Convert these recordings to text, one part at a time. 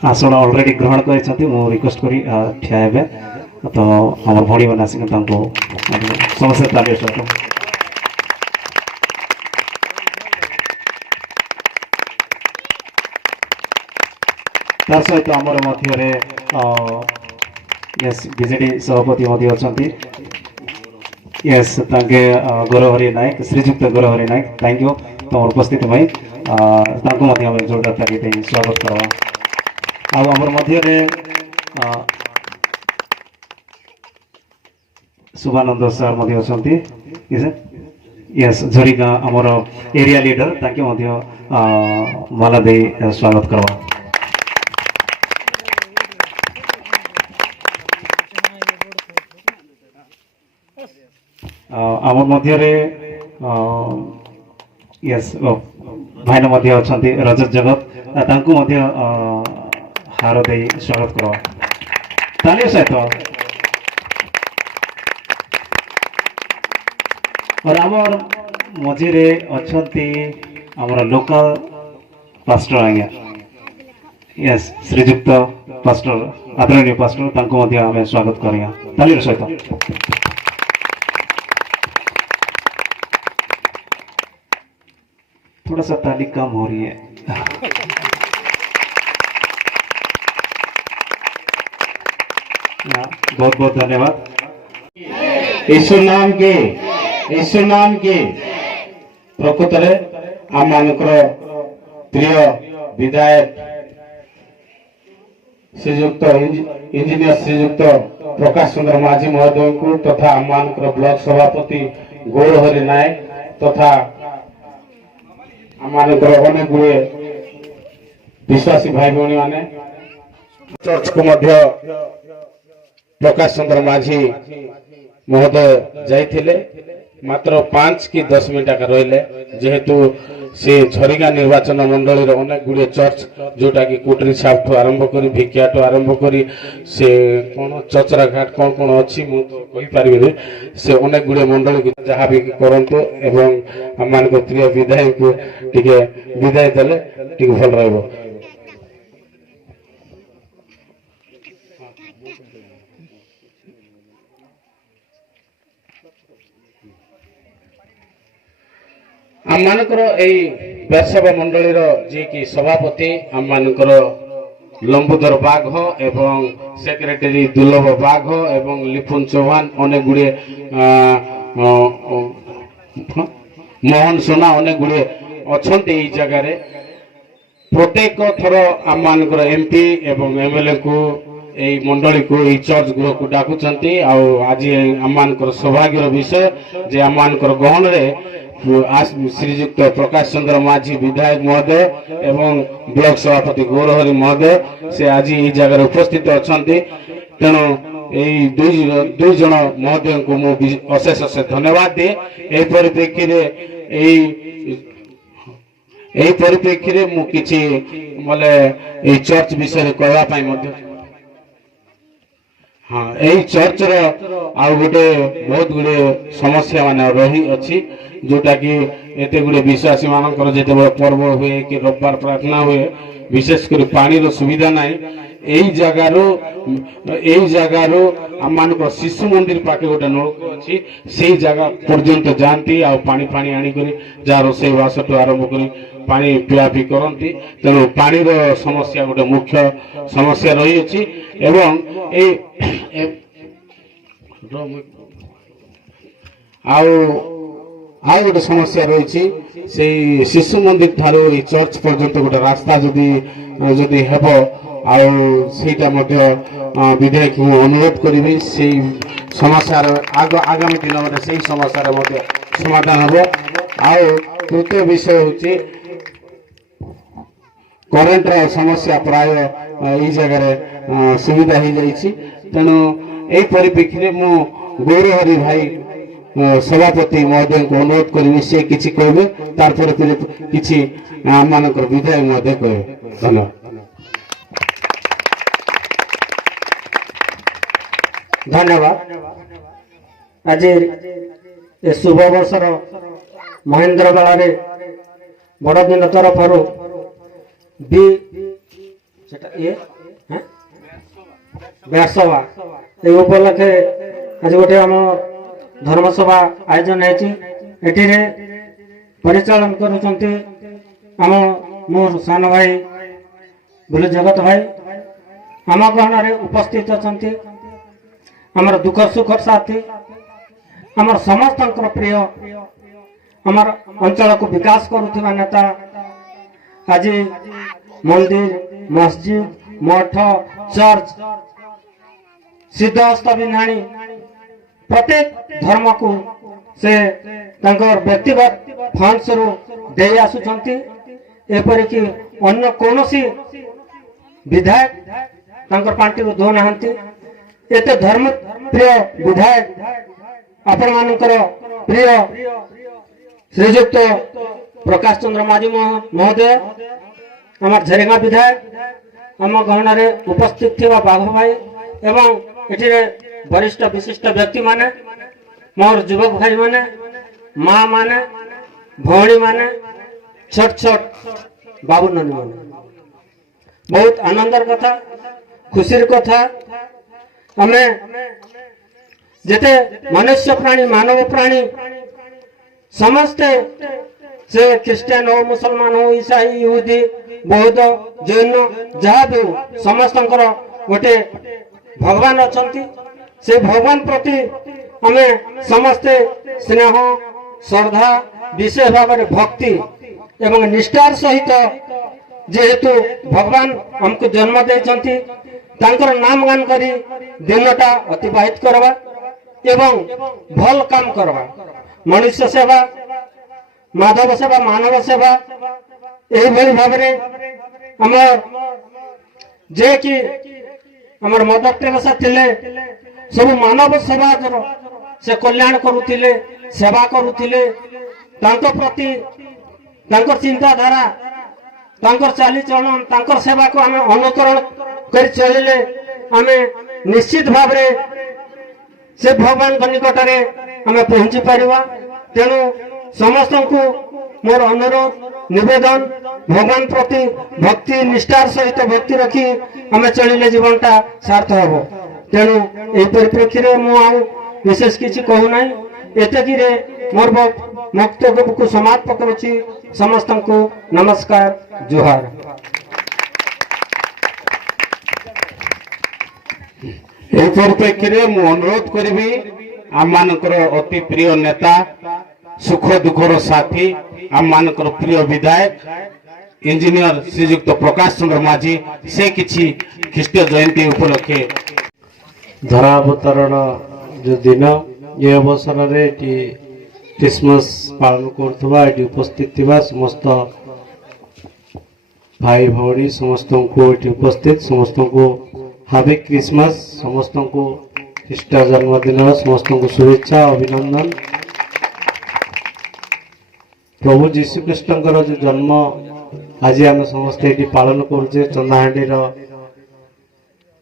आसन ऑलरेडी ग्रहण कर रिक्वेस्ट करी ठिया हेबे तो आम भाई मैंने आसिक समस्त ताली तार सहित आमर मध्य बीजेडी सभापति अच्छा यस ताके गौरवहरी नायक श्रीजुक्त गौरवहरी नायक थैंक यू तुम उपस्थित भाई जोरदार ताली स्वागत करवा आमर मध्य शुभानंद सर अच्छा यस झरीगाँ आमर एरिया लीडर ताके माला दे स्वागत करवा आम मध्य यस भाईना मध्य अच्छा रजत जगत तांकु मध्य हार दे स्वागत करवा ताली सहित और आमर मझे अच्छा आमर लोकल पास्टर आज्ञा यस श्रीजुक्त पास्टर आदरणीय पास्टर तांकु मध्य आमे स्वागत करिया ताली सहित थोड़ा सा ताली कम हो रही है बहुत बहुत धन्यवाद ईश्वर नाम के प्रकृत आम मानकर प्रिय विधायक श्रीजुक्त इंजीनियर श्रीजुक्त प्रकाश चंद्र माझी महोदय को तथा आम मानकर ब्लॉक सभापति गौरहरी नायक तथा अनेक गुए विश्वासी भाई भौणी माने चर्च को मध्य प्रकाश चंद्र माझी महोदय जाइथिले मात्र 5 कि 10 मिनट का रहिले जेहेतु से झरीगाँ निर्वाचन मंडल अनेक गुड़े चर्च जोटा कि कुटरी छाप आरंभ कर भिकियाठू आरंभ कर से कौन चचरा घाट कौन कौन अच्छी मु तो कही पारि से अनेक गुड़े मंडल जहाँ भी करंतु एवं हम मान प्रिय विधायक को टिके विदाय देले टिके भल रहबो आम मानकर व्यवसाय मंडल जी की सभापति आम मानकर लंबोदर बाघ एवं सेक्रेटरी दुर्लभ बाघ एवं लिपुन चौहान अनेक गुड़े मोहन सोना अनेक गुड़े अच्छा जगार प्रत्येक थर आम मानकर एमपी एवं एमएलए को यही मंडली को यही चर्च गृह को डाकुंट आज आम मानकर सौभाग्यर विषय जे आम मानकर गहन श्रीजुक्त प्रकाश चंद्र माझी विधायक महोदय एवं ब्लॉक सभापति गौरहरी महोदय से आज ये जगह उपस्थित अच्छा तेणु यही दुई जन महोदय को मुझे अशेष अशेष धन्यवाद दिए यही परिप्रेक्षी में मुझे माने चर्च विषय कहवाई हाँ यही चर्च रोटे बहुत गुड़े समस्या मान रही अच्छी जोटा कि एते गुड़े विश्वासी मानकर जिते पर्व हुए कि रविवार प्रार्थना हुए विशेषकर पानी रो सुविधा ना यही जगार आम मान शिशु मंदिर पाखे गोटे नलकूप अच्छी से जगह पर्यंत जाती पानी फाणी आनिक जहाँ रोसे बास आरंभ कर पानी पियापी करती तेणु पानी रो समस्या गोटे मुख्य समस्या रही अच्छी एवं आउ गोटे समस्या रही से शिशु मंदिर ठारू चर्च पर्यंत गोटे रास्ता जदि हेब आईटा विधायक को अनुरोध करी से समस्या आगामी दिन में से समस्या समाधान हम तृतीय विषय हूँ करेन्ट समस्या प्राय ये जगह सुविधा हो जाइए तेणु यही परिप्रेक्षी में मु गौरहरी भाई सभापति महोदय को अनुरोध करी से किसी कहे तार किसी आम मान विधायक महोदय कहे धन्यवाद धन्यवाद आज शुभ वर्षर महेंद्र बाला बड़ दिन तरफ সেটা হ্যাঁ ବ୍ୟାସସଭା এই উপলକ୍ଷେ ଆଜି ଗୋଟେ ଆମ ଧର୍ମସଭା ଆୟୋଜନ ହେଇଛି। ଏଠିରେ ପରିଚାଳନା କରୁଛନ୍ତି ଆମ ମୋର ସାନ ଭାଇ ବୁଲୁ ଜଗତ ଭାଇ। ଆମ ଗହଣରେ ଉପସ୍ଥିତ ଅଛନ୍ତି ଆମର ଦୁଃଖ ସୁଖ ସାଥୀ, ଆମର ସମସ୍ତଙ୍କର ପ୍ରିୟ, ଆମର ଅଞ୍ଚଳକୁ ବିକାଶ କରୁଥିବା ନେତା। ଆଜି ମନ୍ଦିର, ମସଜିଦ, ମଠ, ଚର୍ଚ୍ଚ, ସିଦ୍ଧହସ୍ତ ବିନ୍ଧାଣୀ ପ୍ରତ୍ୟେକ ଧର୍ମକୁ ସେ ତାଙ୍କର ବ୍ୟକ୍ତିଗତ ଫଣ୍ଡସରୁ ଦେଇ ଆସୁଛନ୍ତି। ଏପରିକି ଅନ୍ୟ କୌଣସି ବିଧାୟକ ତାଙ୍କର ପାଣ୍ଠିରୁ ଦେଉନାହାନ୍ତି। ଏତେ ଧର୍ମ ପ୍ରିୟ ବିଧାୟକ ଆପଣମାନଙ୍କର ପ୍ରିୟ ଶ୍ରୀଯୁକ୍ତ ପ୍ରକାଶ ଚନ୍ଦ୍ର ମାଝୀ ମହୋଦୟ, ଆମର ଝେରେଙ୍ଗା ବିଧାୟକ, ଆମ ଗହଣରେ ଉପସ୍ଥିତ ଥିବା ବାଘ ଭାଇ ଏବଂ ଏଠିରେ ବରିଷ୍ଠ ବିଶିଷ୍ଟ ବ୍ୟକ୍ତିମାନେ, ମୋର ଯୁବକ ଭାଇମାନେ, ମା ମାନେ, ଭଉଣୀମାନେ, ଛୋଟ ଛୋଟ ବାବୁ ନାନୀମାନେ, ବହୁତ ଆନନ୍ଦର କଥା, ଖୁସିର କଥା। ଆମେ ଯେତେ ମନୁଷ୍ୟ ପ୍ରାଣୀ, ମାନବ ପ୍ରାଣୀ ସମସ୍ତେ, ସେ ଖ୍ରୀଷ୍ଟିଆନ ହଉ, ମୁସଲମାନ ହଉ, ଇସାଇ, ଇହୁଦୀ, ବୌଦ୍ଧ, ଜୈନ, ଯାହା ବି ହଉ, ସମସ୍ତଙ୍କର ଗୋଟେ ଭଗବାନ ଅଛନ୍ତି। ସେ ଭଗବାନ ପ୍ରତି ଆମେ ସମସ୍ତେ ସ୍ନେହ, ଶ୍ରଦ୍ଧା, ବିଶେଷ ଭାବରେ ଭକ୍ତି ଏବଂ ନିଷ୍ଠାର ସହିତ, ଯେହେତୁ ଭଗବାନ ଆମକୁ ଜନ୍ମ ଦେଇଛନ୍ତି, ତାଙ୍କର ନାମ ଗାନ କରି ଦିନଟା ଅତିବାହିତ କରିବା ଏବଂ ଭଲ କାମ କରିବା, ମନୁଷ୍ୟ ସେବା, ମାଧବ ସେବା, ମାନବ ସେବା, ଏହିଭଳି ଭାବରେ ଆମର ଯିଏକି ଆମର ମଦର ଟେରେସା ଥିଲେ, ସବୁ ମାନବ ସମାଜର ସେ କଲ୍ୟାଣ କରୁଥିଲେ, ସେବା କରୁଥିଲେ। ତାଙ୍କ ପ୍ରତି ତାଙ୍କର ଚିନ୍ତାଧାରା, ତାଙ୍କର ଚାଲିଚଳନ, ତାଙ୍କର ସେବାକୁ ଆମେ ଅନୁକରଣ କରି ଚଳିଲେ ଆମେ ନିଶ୍ଚିତ ଭାବରେ ସେ ଭଗବାନଙ୍କ ନିକଟରେ ଆମେ ପହଞ୍ଚି ପାରିବା। ତେଣୁ ସମସ୍ତଙ୍କୁ ମୋର ଅନୁରୋଧ, ନିବେଦନ, ଭଗବାନ ପ୍ରତି ଭକ୍ତି ନିଷ୍ଠାର ସହିତ ଭକ୍ତି ରଖି ଆମେ ଚଳିଲେ ଜୀବନଟା ସାର୍ଥକ ହେବ। ତେଣୁ ଏହି ପରିପ୍ରେକ୍ଷୀରେ ମୁଁ ଆଉ ବିଶେଷ କିଛି କହୁନାହିଁ। ଏତିକିରେ ମୋର ବକ୍ତବ୍ୟକୁ ସମାପ୍ତ କରୁଛି। ସମସ୍ତଙ୍କୁ ନମସ୍କାର, ଜୁହାର। ଏହି ପରିପ୍ରେକ୍ଷୀରେ ମୁଁ ଅନୁରୋଧ କରିବି, ଆମମାନଙ୍କର ଅତି ପ୍ରିୟ ନେତା, ସୁଖ ଦୁଃଖର ସାଥୀ, ଆମମାନଙ୍କର ପ୍ରିୟ ବିଧାୟକ ଇଞ୍ଜିନିୟର ଶ୍ରୀଯୁକ୍ତ ପ୍ରକାଶ ଚନ୍ଦ୍ର ମାଝୀ, ସେ କିଛି ଖ୍ରୀଷ୍ଟ ଜୟନ୍ତୀ ଉପଲକ୍ଷେ ଧରାବତରଣ ଯେଉଁ ଦିନ, ଏ ଅବସରରେ ଏଠି ଖ୍ରୀଷ୍ଟମାସ ପାଳନ କରୁଥିବା, ଏଠି ଉପସ୍ଥିତ ଥିବା ସମସ୍ତ ଭାଇ ଭଉଣୀ ସମସ୍ତଙ୍କୁ ଏଠି ଉପସ୍ଥିତ ସମସ୍ତଙ୍କୁ ହାପି ଖ୍ରୀଷ୍ଟମାସ, ସମସ୍ତଙ୍କୁ ଖ୍ରୀଷ୍ଟ ଜନ୍ମଦିନର ସମସ୍ତଙ୍କୁ ଶୁଭେଚ୍ଛା, ଅଭିନନ୍ଦନ। ପ୍ରଭୁ ଯୀଶୁଖ୍ରୀଷ୍ଟଙ୍କର ଯେଉଁ ଜନ୍ମ ଆଜି ଆମେ ସମସ୍ତେ ଏଠି ପାଳନ କରୁଛେ। ଚନ୍ଦାହାଣ୍ଡିର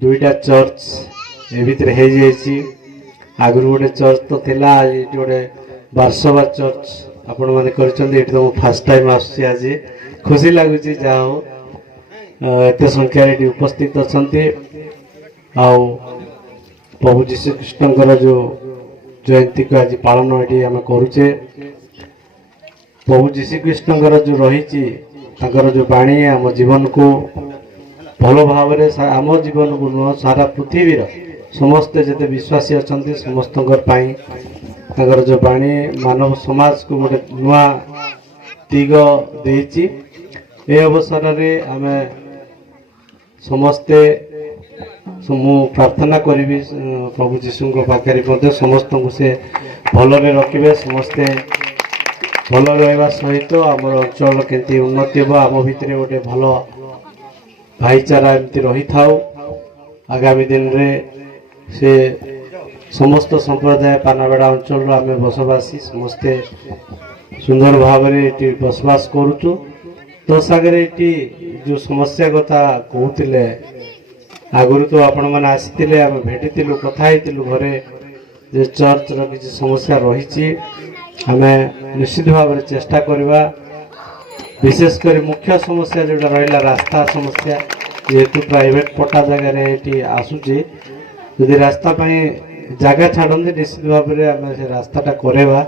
ଦୁଇଟା ଚର୍ଚ୍ଚ ଏ ଭିତରେ ହେଇଯାଇଛି। ଆଗରୁ ଗୋଟେ ଚର୍ଚ୍ଚ ତ ଥିଲା, ଏଠି ଗୋଟେ ବାର୍ସବା ଚର୍ଚ୍ଚ ଆପଣମାନେ କରିଛନ୍ତି। ଏଠି ତ ମୁଁ ଫାର୍ଷ୍ଟ ଟାଇମ୍ ଆସୁଛି, ଆଜି ଖୁସି ଲାଗୁଛି। ଯାହା ହଉ ଏତେ ସଂଖ୍ୟାରେ ଏଠି ଉପସ୍ଥିତ ଅଛନ୍ତି। ଆଉ ପ୍ରଭୁ ଯୀଶୁଖ୍ରୀଷ୍ଟଙ୍କର ଯେଉଁ ଜୟନ୍ତୀକୁ ଆଜି ପାଳନ ଏଠି ଆମେ କରୁଛେ। ପ୍ରଭୁ ଯୀଶୁଖ୍ରୀଷ୍ଟଙ୍କର ଯେଉଁ ରହିଛି, ତାଙ୍କର ଯେଉଁ ବାଣୀ ଆମ ଜୀବନକୁ ଭଲ ଭାବରେ, ଆମ ଜୀବନକୁ ନୁହଁ ସାରା ପୃଥିବୀର ସମସ୍ତେ ଯେତେ ବିଶ୍ୱାସୀ ଅଛନ୍ତି ସମସ୍ତଙ୍କ ପାଇଁ ତାଙ୍କର ଯେଉଁ ବାଣୀ ମାନବ ସମାଜକୁ ଗୋଟେ ନୂଆ ଦିଗ ଦେଇଛି। ଏ ଅବସରରେ ଆମେ ସମସ୍ତେ, ମୁଁ ପ୍ରାର୍ଥନା କରିବି ପ୍ରଭୁ ଯୀଶୁଙ୍କ ପାଖରେ ମଧ୍ୟ ସମସ୍ତଙ୍କୁ ସେ ଭଲରେ ରଖିବେ। ସମସ୍ତେ ଭଲ ରହିବା ସହିତ ଆମର ଅଞ୍ଚଳ କେମିତି ଉନ୍ନତି ହେବ, ଆମ ଭିତରେ ଗୋଟେ ଭଲ ଭାଇଚାରା ଏମିତି ରହିଥାଉ। ଆଗାମୀ ଦିନରେ ସେ ସମସ୍ତ ସମ୍ପ୍ରଦାୟ ପାନାବେଡ଼ା ଅଞ୍ଚଳରୁ ଆମେ ବସବାସୀ ସମସ୍ତେ ସୁନ୍ଦର ଭାବରେ ଏଠି ବସବାସ କରୁଛୁ। ତ ସାଙ୍ଗରେ ଏଠି ଯେଉଁ ସମସ୍ୟା କଥା କହୁଥିଲେ, ଆଗରୁ ତ ଆପଣମାନେ ଆସିଥିଲେ, ଆମେ ଭେଟିଥିଲୁ, କଥା ହେଇଥିଲୁ ଘରେ ଯେ ଚର୍ଚ୍ଚର କିଛି ସମସ୍ୟା ରହିଛି। ଆମେ ନିଶ୍ଚିତ ଭାବରେ ଚେଷ୍ଟା କରିବା। ବିଶେଷ କରି ମୁଖ୍ୟ ସମସ୍ୟା ଯେଉଁଟା ରହିଲା ରାସ୍ତା ସମସ୍ୟା, जेहेतु प्राइवेट पट्टा जगह ये आसूची यदि रास्ता जगह छाड़ती निश्चित भाव में आम से रास्ताटा करेवा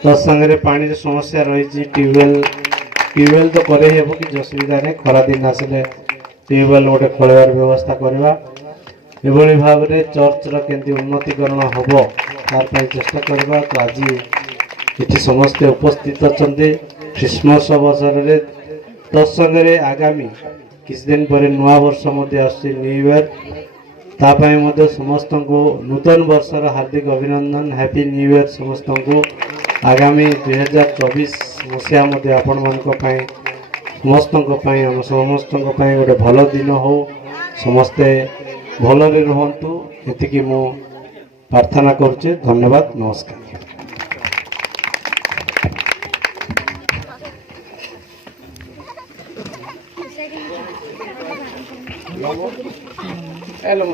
तत्सांगे पानी समस्या रही ट्यूबवेल तो करे कि असुविधा नहीं खरा दिन आसिले ट्यूबवेल गोटे खोलवार व्यवस्था करवा एभली भाव में चर्चर केमती उन्नतीकरण हम तार चेष्टा करवा। तो आज ये समस्ते उपस्थित अच्छा क्रिसमस अवसर में तत्संगे आगामी किसी दिन पर नुआ वर्ष न्यू ईयर तापाई समस्त को नूतन वर्षर हार्दिक अभिनंदन हैप्पी न्यू ईयर समस्त को आगामी 2024 मसीहा आपण मान समस्त आम समस्त गोटे भल दिन हो समस्ते भलरे रुहतु ये मु प्रार्थना करुचे। धन्यवाद नमस्कार। हेलो